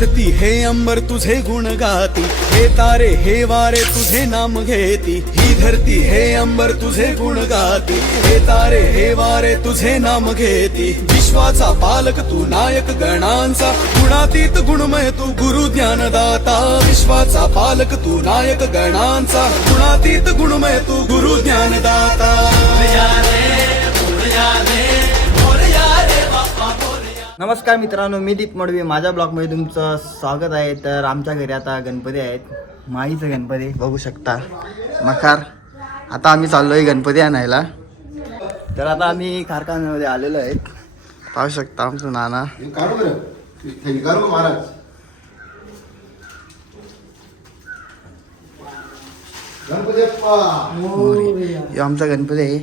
धरती हे अंबर तुझे गुण गाती, हे तारे हे वारे तुझे नाम घेती. ही धरती हे अंबर तुझे गुण गाती, हे तारे हे वारे तुझे नाम घेती. विश्वाचा पालक तू नायक गणांचा, गुणातीत गुणमय तू गुरु ज्ञानदाता. विश्वाचा पालक तू नायक गणांचा, गुणातीत गुणमय तू गुरु ज्ञानदाता. नमस्कार मित्रांनो, मी दीप मडवी. माझ्या ब्लॉगमध्ये तुमचं स्वागत आहे. तर आमच्या घरी आता गणपती आहेत, माईचं गणपती बघू शकता मकार. आता आम्ही चाललो आहे गणपती आणायला. तर आता आम्ही कारखान्यामध्ये आलेलो आहेत, पाहू शकता आमचं नाना. आमचा गणपती आहे.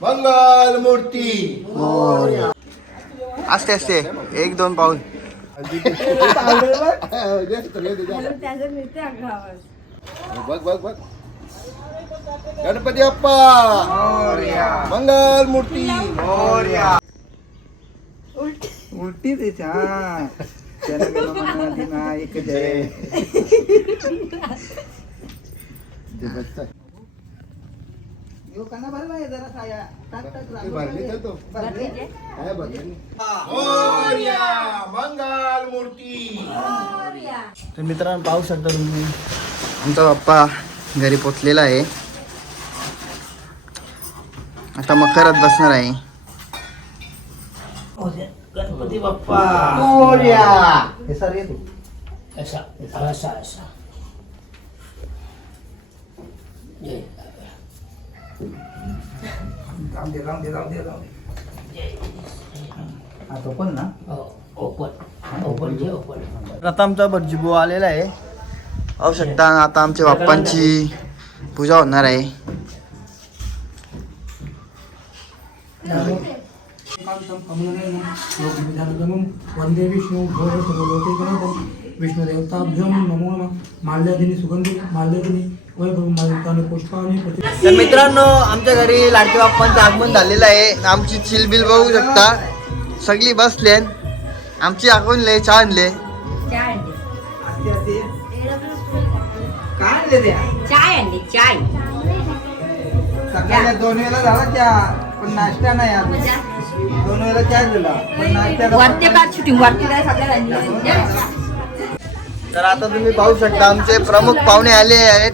मंगल मूर्ती असते असते एक दोन पाऊल. बघ बघ बघ. गणपती अप्पा मंगल मूर्ती. उलटी त्याच्या एक जय. मंगल मूर्ती. तर मित्रांनो पाहू शकता तुम्ही, आमचा बाप्पा घरी पोचलेला आहे. आता मकरात बसणार आहे. गणपती बाप्पा मोरया. हे सर ये तू. ऐसा ऐसा ऐसा. ओपन ना. आता आमचा भटजीबू आलेला आहे, पाहू शकता. आता आमच्या बाप्पांची पूजा होणार आहे. वंदे विष्णू विष्णुदेवताभ्यं नमो नमः. माल्यादिनी सुगंधी माल्यादिनी वैभव पुष्पाने. तर मित्रांनो आमच्या घरी लाडके बाप्पांचं आगमन झालेलं आहे. आमची चिलबिल बघू शकता, सगळी बसले. आमची आगमनले चहा आणले. दोन वेळेला झाला क्या, पण नाश्ता नाही. दोन वेळेला चहा दिला पण नाश्ता. तर आता तुम्ही पाहू शकता आमचे प्रमुख पाहुणे आले आहेत.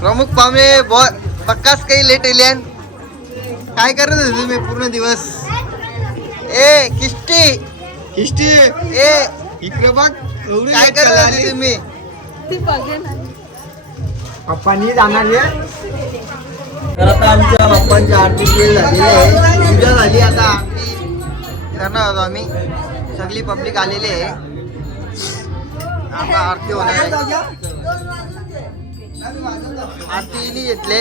प्रमुख पाहुणे पक्काच काही लेट आले. काय करत होते तुम्ही पूर्ण दिवस? ए किष्टी किष्टी ए इकडे बघ, काय करत होते तुम्ही? पप्पांनी जाणार. तर आता आमच्या बाप्पांची आरती झालेली आहे, पूजा झाली. आता आरती करणार होतो आम्ही, सगळी पब्लिक आलेली आहे. आता आरती होणार आहे. आरती घेतले.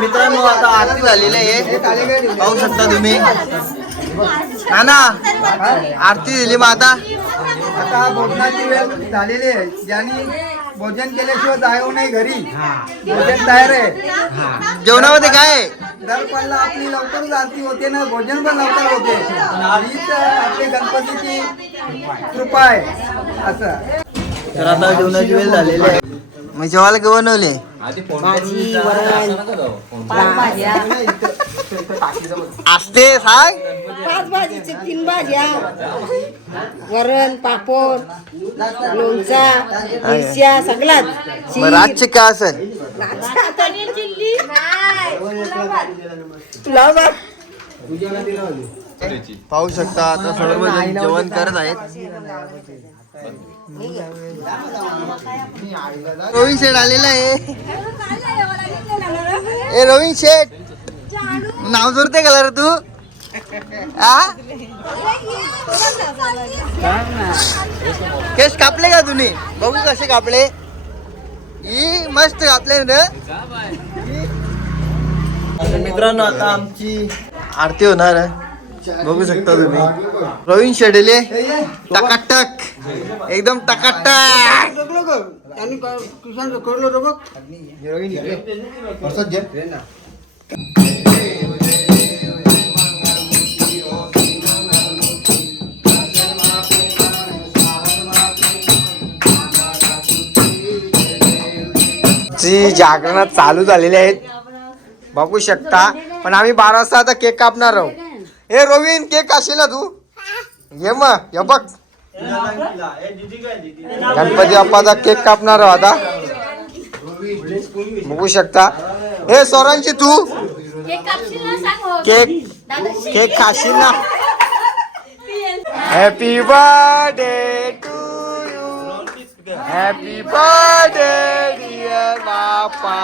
मित्रांनो आता आरती झालेली आहे, पाहू शकता तुम्ही. नाना आरती दिली. मग आता भोजनाची वेळ झालेली आहे. ज्यांनी भोजन केल्याशिवाय जाऊ नाही घरी. भोजन तयार आहे. जेवणामध्ये काय दरपारला आपली लवकरच आरती होते ना, भोजन पण लवकर होते. हीच आपली गणपतीची कृपा आहे असं. तर आता जेवणाची वेळ झालेली आहे. मग जेवायला काय बनवले? भाजी वरण भाज्या असते सांग. 5 भाजीचे 3 भाज्या, वरण पापड लोणचा मिरच्या सगळ्याच. रातचे काय असेल? पाहू शकता आता सर्व जेवण करत आहेत. रोहित शेठ आलेला आहे. ए रोहित शेठ, नाव जोरते का रे तू? केस कापले का तुम्ही? बघू कसे कापले. ही मस्त कापले रे. मित्रांनो आता आमची आरती होणार आहे, बघू शकता तुम्ही. प्रवीण शेडेले टकाटक, एकदम टकाटक. जी जागरण चालू झालेली आहेत बघू शकता. पण आम्ही 12 वाजता आता केक कापणार आहोत. ए रोविन, केक काशील ना तू? ये मग, हे बघ गणपती बाप्पाचा केक कापणार आहोत आता, बघू शकता. हे सोरांची तू केक केक खाशील ना? Happy birthday to you, happy birthday dear Bappa,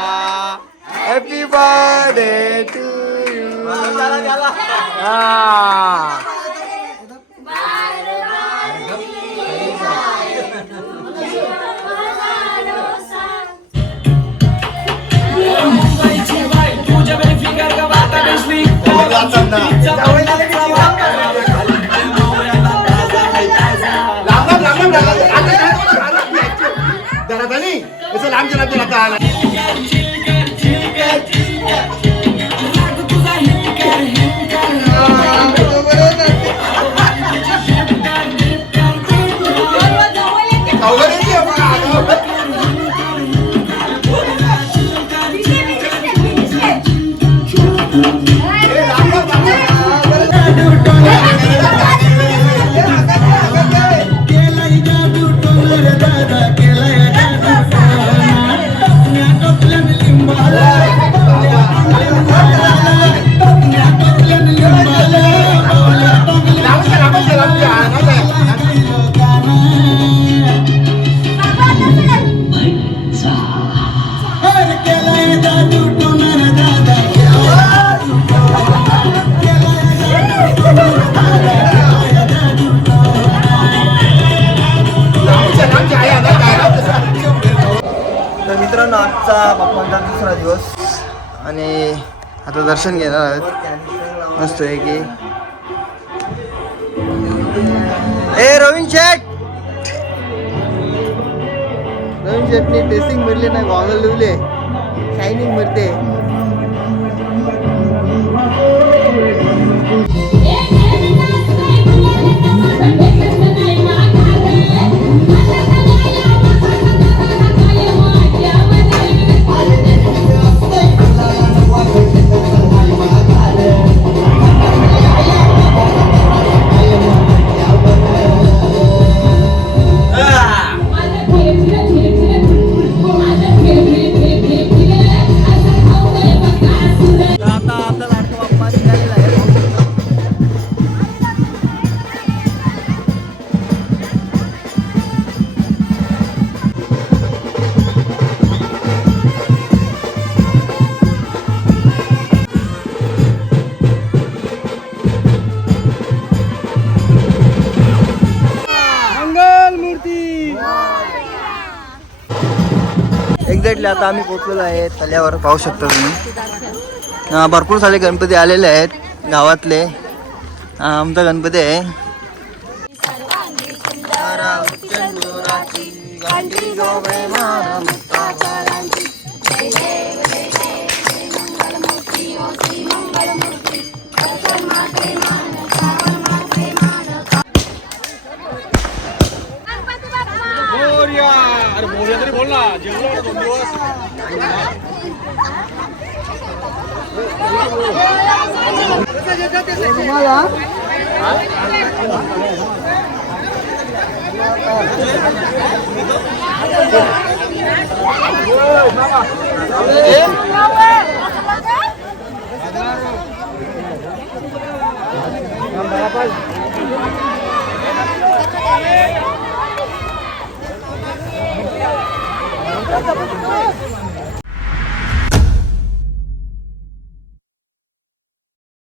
happy birthday to you. मित्रांनो आजचा बाप्पांचा दुसरा दिवस आणि आता दर्शन घेणार आहेत मस्त आहे की. ए रवीन शेठ, रवीन शेठनी ड्रेसिंग भरले नाही, गॉगल लिवले, शायनिंग भरते. एक्झॅक्टली आता आम्ही पोहोचलेलो आहे तल्यावर, पाहू शकता तुम्ही. भरपूर सारे गणपती आलेले आहेत गावातले. आमचा गणपती आहे.